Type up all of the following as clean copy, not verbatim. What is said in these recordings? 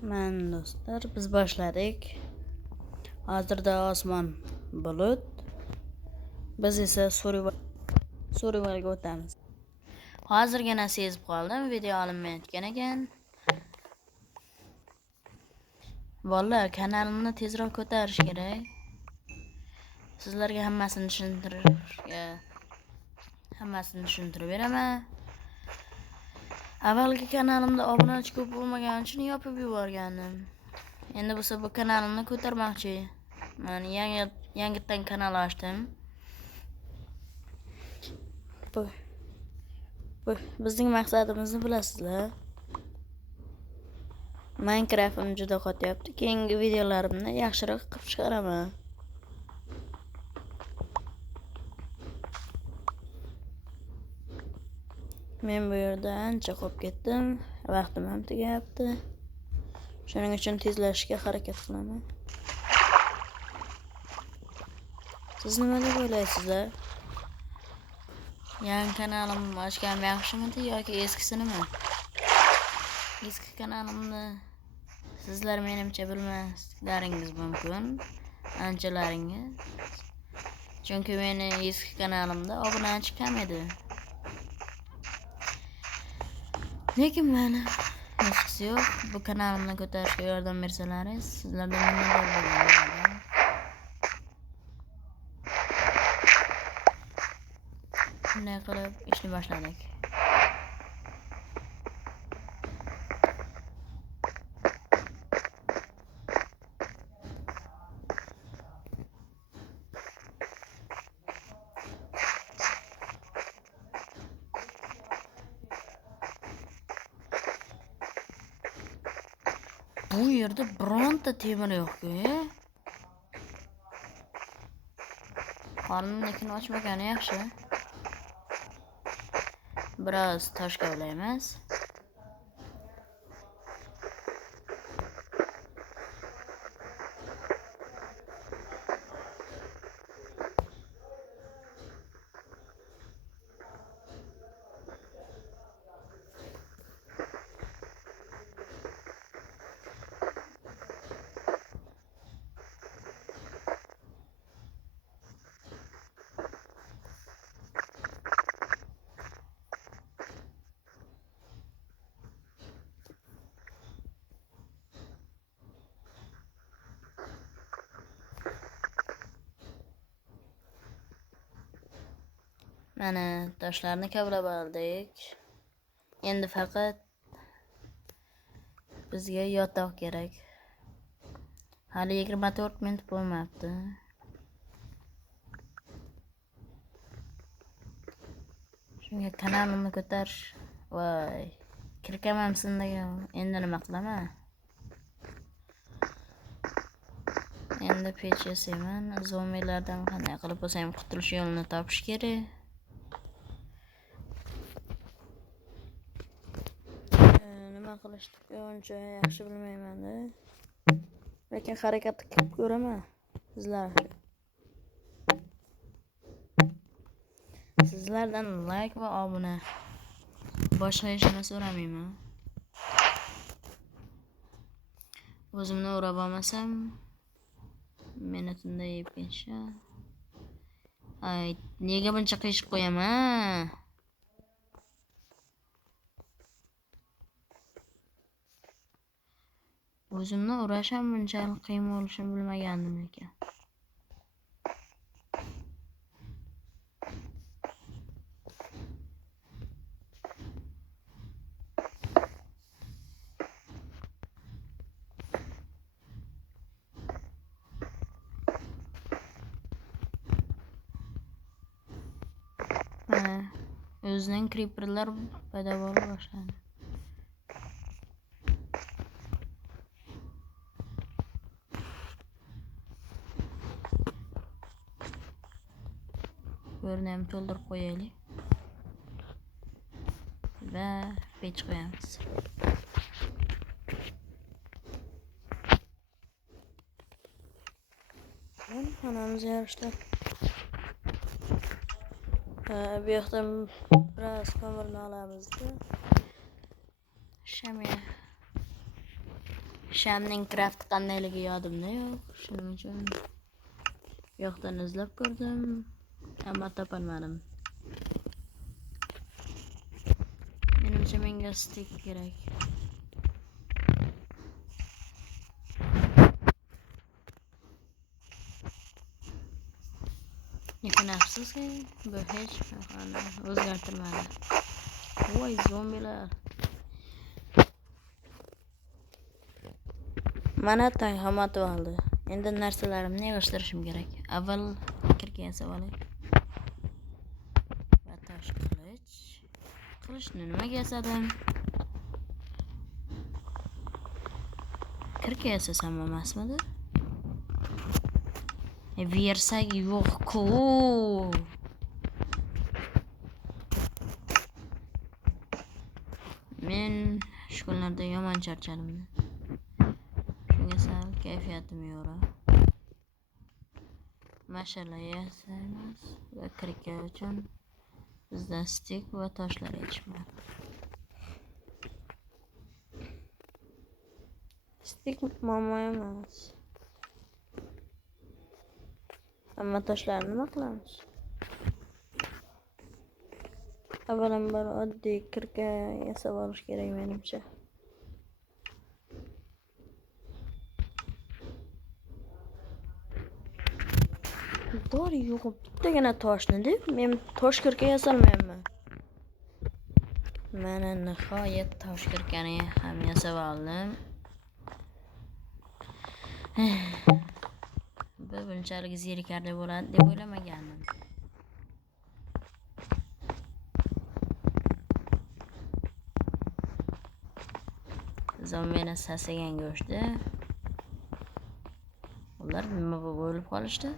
Men do'stlar, biz boshladik. Hozirda osmon bulut. Biz esa Surivalga o'tamiz. Hozirgina sezib qoldim, video olinmayotgan ekan. Vallahi kanalimni tezroq ko'tarish kerak. Sizlarga hammasini tushuntirib beraman. Avvalgi kanalimda obunachi ko'p bo'lmagani uchun yopib yuborgandim. Endi bo'lsa bu kanalimni ko'tarmoqchi. Men yangidan kanal ochdim. Bizning maqsadimizni bilasizlar. Minecraft'im juda qotyapti. Keyingi videolarimni yaxshiroq qilib chiqaraman. Men bu yerda ancha qolib ketdim. Vaqtim ham tugayapti. Shuning uchun tezlashishga harakat qilaman. Siz nima deb o'ylaysizlar? Yangi kanalim ochganim yaxshimidi yoki eskisinimi? Eski kanalimni sizlar menimcha bilmaslaringiz mumkin. Anchalaringiz. Chunki meni eski kanalimda obunachi kam edi. Lekin meni hech yo'q. Bu kanalimni ko'tarishga yordam bersalaringiz, sizlardan minnatdor bo'laman. Shunday qilib ishni boshladik. Bu yerda bironta temir yo'q-ku. Qornim lekin ochmagani yaxshi. Biroz tosh kavlaymiz. Mana toshlarni kavlab oldik. Endi faqat bizga yotoq kerak. Hali 24 minut bo'lmabdi. Shunga kanalimni ko'tarish. Voy, kirkamam sindigan. Endi nima qilaman? Endi pech yasayman. Zombilardan qanday qilib bo'lsa ham qutulish yo'lini topish kerak. Nima qilishni uncha yaxshi bilmayman-da. Lekin harakat qilib ko'raman sizlarga. Sizlardan like va obuna. Boshqa ishni so'ramayman. O'zimni o'rab olmasam meni tunda yeb ketishadi. Ay, nega buncha qiyshiq qo'yaman? O'zimni urash ham bunchalik qiyin bo'lishini bilmagandim ekan. Mana o'zining creeperlar paydo bo'la boshladi. Bo'rni ham to'ldirib qo'yaylik. Va pech qo'yamiz. Xonamiz yarashdi. Bu yoqdan biroz ko'mirni olamiz-da. Shamya Shamning craft qandayligi yodimda yo'q. Shuning uchun yoqdan izlab ko'rdim, ammo topolmadim. Menimcha menga stik kerak. Lekin afsuski, bu hech qanday o'zgartirmadi. Voy, zombilar. Mana hamma oldi. Endi narsalarimni yig'ishtirishim kerak. Avval kirga yasab olay. Va tosh qilich. Qilichni nimaga yasadim? Kirga yasasam emasmidi? Versak yo'q-ku. Men shu kunlarda yomon charchadim. Shunga sal kayfiyatim yo'ra. Mashalla yasaymiz va kirga uchun bizda stik va toshlar yetishmayapti. Stik muammo emas. Ammo toshlarni nima qilamiz? Avvalambor oddiy kirga yasab olish kerak menimcha. Bor yo'q bittagina toshni deb men tosh kirga yasalmayman. Mana nihoyat tosh kirkani ham yasab oldim. Bu bunchalik zerikarli bo'ladi deb o'ylamagandim. Zombini sasagan go'shti. Ular nima bo'lib qolishdi?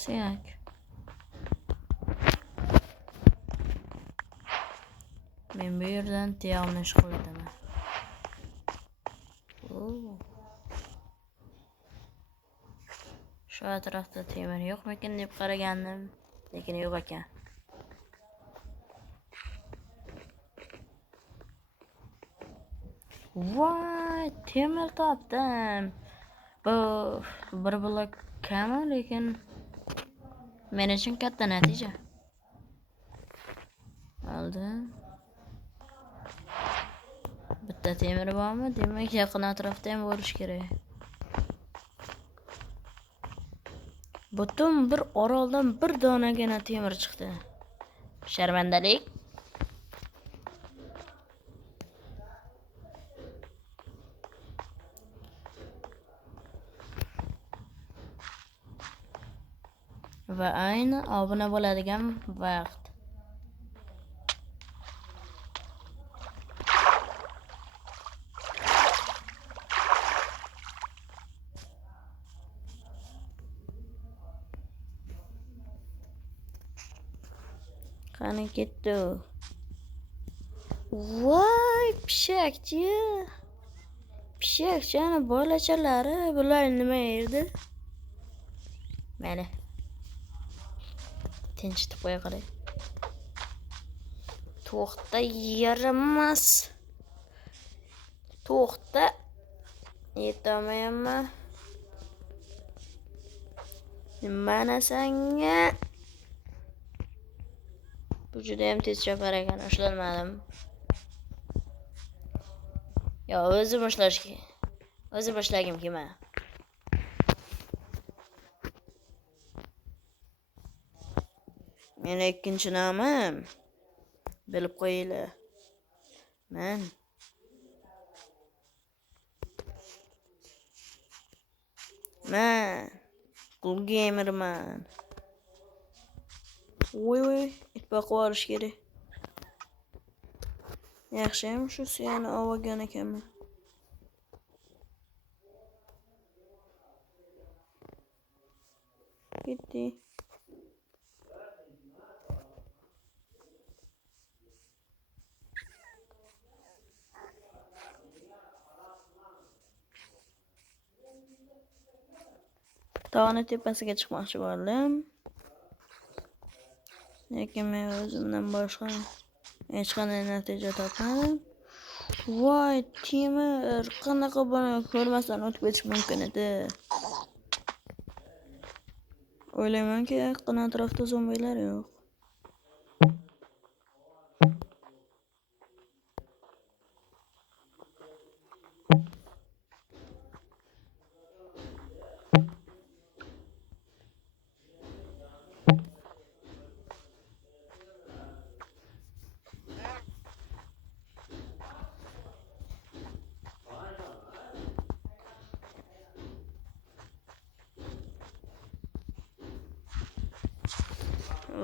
Suyak. Men bu yerdan tiyog'ni ishqilataman. Shu atrofda temir yo'qmikin deb qaragandim, lekin yo'q ekan. Voy, temir topdim. Bu bir blok kami, lekin men uchun katta natija. Oldim. Bitta temir bormi? Demak, yaqin atrofda ham bo'lish kerak. Butun bir oroldan bir donagina temir chiqdi. Sharmandalik. Va ayni obuna bo'ladigan vaqt. Qani ketdi. Voy, pishakchi. Pishakchani bolachalari bular nima yerdi? Mayli. Tinchitib qo'ya qolay. To'xta, yaramas. To'xta. Yetolmayapman. Mana senga. Bu juda ham tez chopar ekan, ushlanmadim. Yo, o'zim ushlagim kelmadi. Men ikkinchi nomim bilib qo'yinglar. Men Cool Gamerman. Voy, itboqib olish kerak. Yaxshiyam shu suyani olgan ekanman. Ketdi. Tog'ni tepasiga chiqmoqchi bo'ldim. Lekin men o'zimdan boshqa Hech qanday natija topmadim. Voy, temir qanaqa buni ko'rmasdan o'tib ketish mumkin edi. O'ylaymanki, yaqin atrofda zombilar yo'q.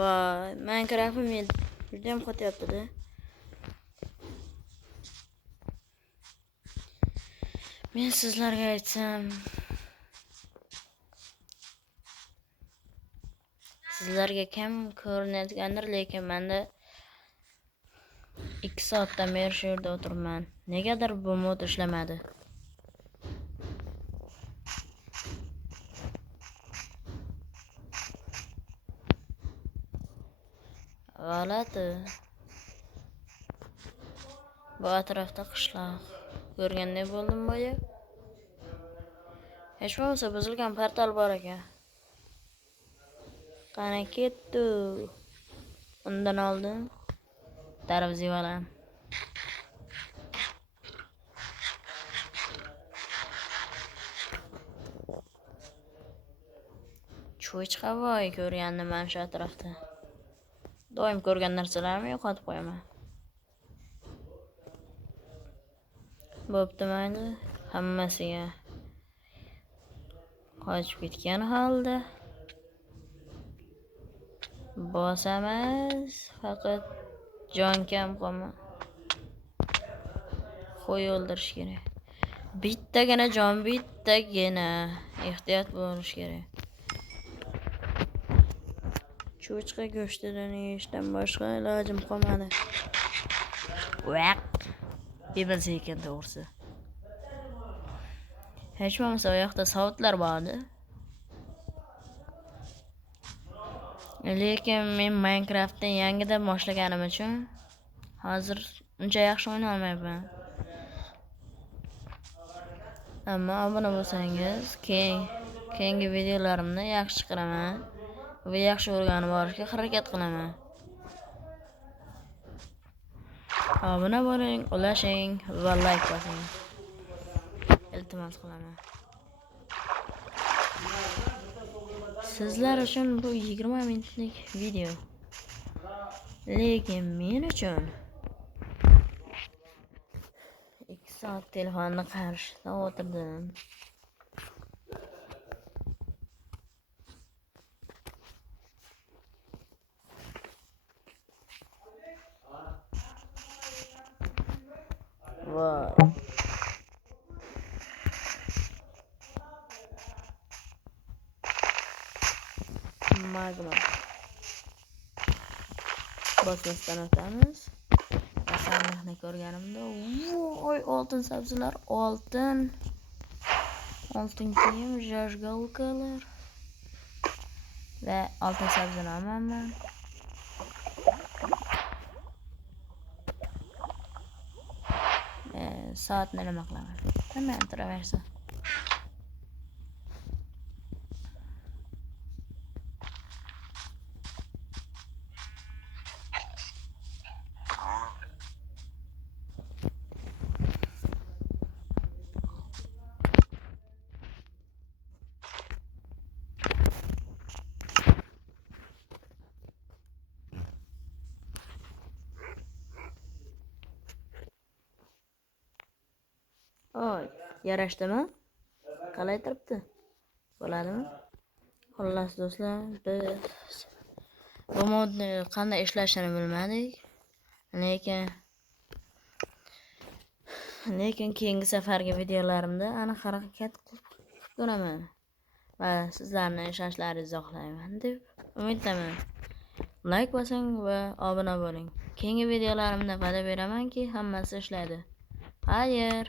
Voy, Minecraft'im judayam qotyapti-da. Men sizlarga aytsam, sizlarga kam ko'rinadigandir, lekin menda 2 soatdan beri shu yerda o'tiribman. Negadir bu mod ishlamadi. G'alati. Bu atrofda qishloq. Ko'rgandek bo'ldim boya. Hech bo'lmasa buzilgan portal bor ekan. Qani ketdi. Undan oldin darvozalar. Cho'chqa voy ko'rgandim men shu atrofda. Doim ko'rgan narsalarni yo'qotib qo'yaman. Bo'pti mayli, hammasiga qochib ketgan holda bosamiz, faqat jon kam qolma. Qo'y o'ldirish kerak. Bittagina jon, bittagina. Ehtiyot bo'lish kerak. Cho'chqa go'shtidan yeyishdan boshqa ilojim qolmadi. Vaq. Bilmasa ekan to'g'risi. Hech bo'lmasa u yoqda soatlar bordi. Lekin men Minecraft'ni yangidan boshlaganim uchun hozir uncha yaxshi o'ynay olmayapman. Ammo obuna bo'lsangiz, keyingi videolarimni yaxshi chiqaraman va yaxshi o'rganib borishga harakat qilaman. Obuna bo'ling, ulashing va like bosing. Iltimos qilaman. Sizlar uchun bu 20 minutlik video. Lekin men uchun 2 soat telefonni qarshida o'tirdim. Voy. Magma. Bosmasdan o'tamiz. Asalni ko'rganimda, voy, oltin sabzilar, oltin kiyim, zajgalkalar va oltin sabzini olmaman. Soatni nima qilaman? Nima turaversa. Oy, yarashdimi? Qalay turibdi? Bo'ladimi? Xullas do'stlar, biz bu modni qanday ishlashini bilmadik. Lekin keyingi safargi videolarimda aniq harakat qilib ko'raman va sizlarni ishonchlaringizni oqlayman deb umiddaman. Like bosing va obuna bo'ling. Keyingi videolarimda va'da beramanki, hammasi ishlaydi. Xayr.